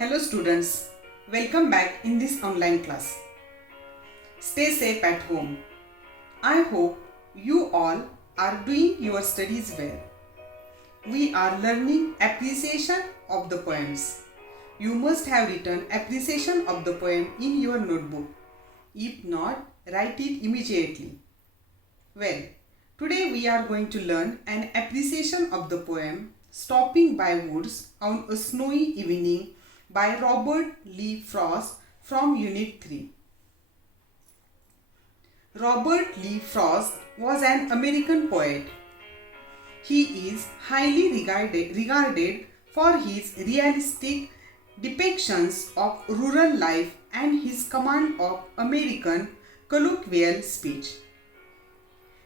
Hello students, welcome back in this online class. Stay safe at home. I hope you all are doing your studies well. We are learning appreciation of the poems. You must have written appreciation of the poem in your notebook. If not, write it immediately. Well, today we are going to learn an appreciation of the poem Stopping by Woods on a Snowy Evening by Robert Lee Frost from Unit 3. Robert Lee Frost was an American poet. He is highly regarded for his realistic depictions of rural life and his command of American colloquial speech.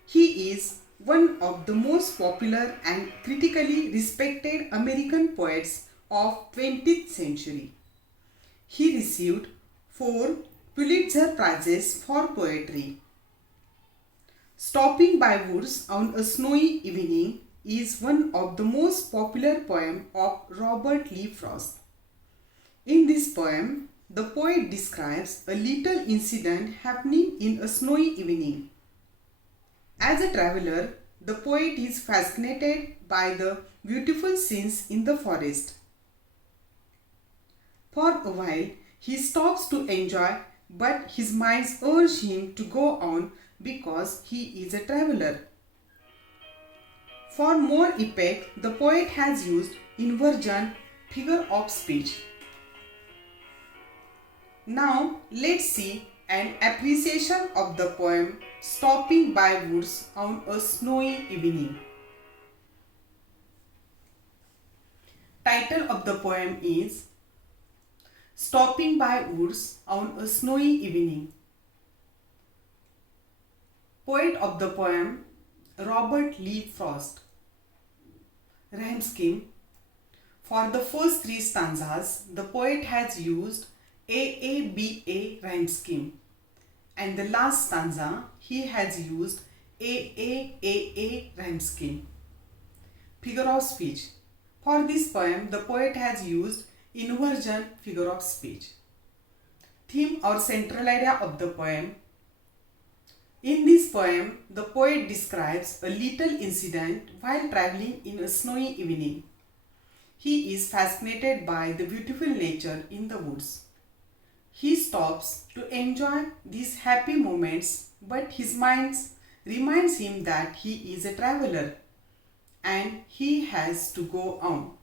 He is one of the most popular and critically respected American poets of 20th century. He received 4 Pulitzer Prizes for poetry. Stopping by Woods on a Snowy Evening is one of the most popular poems of Robert Lee Frost. In this poem, the poet describes a little incident happening in a snowy evening. As a traveler, the poet is fascinated by the beautiful scenes in the forest. For a while, he stops to enjoy, but his mind urges him to go on because he is a traveler. For more effect, the poet has used inversion figure of speech. Now, let's see an appreciation of the poem Stopping by Woods on a Snowy Evening. Title of the poem is Stopping by Woods on a Snowy Evening. Poet of the poem Robert Lee Frost. Rhyme scheme. For the first 3 stanzas, the poet has used AABA rhyme scheme, and the last stanza he has used AAAA rhyme scheme. Figure of speech. For this poem, the poet has used inversion figure of speech. Theme or central idea of the poem. In this poem, the poet describes a little incident while traveling in a snowy evening. He is fascinated by the beautiful nature in the woods. He stops to enjoy these happy moments, but his mind reminds him that he is a traveler and he has to go on.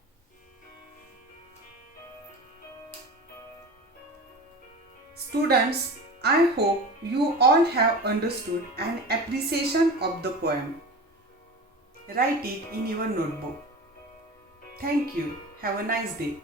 Students, I hope you all have understood an appreciation of the poem. Write it in your notebook. Thank you. Have a nice day.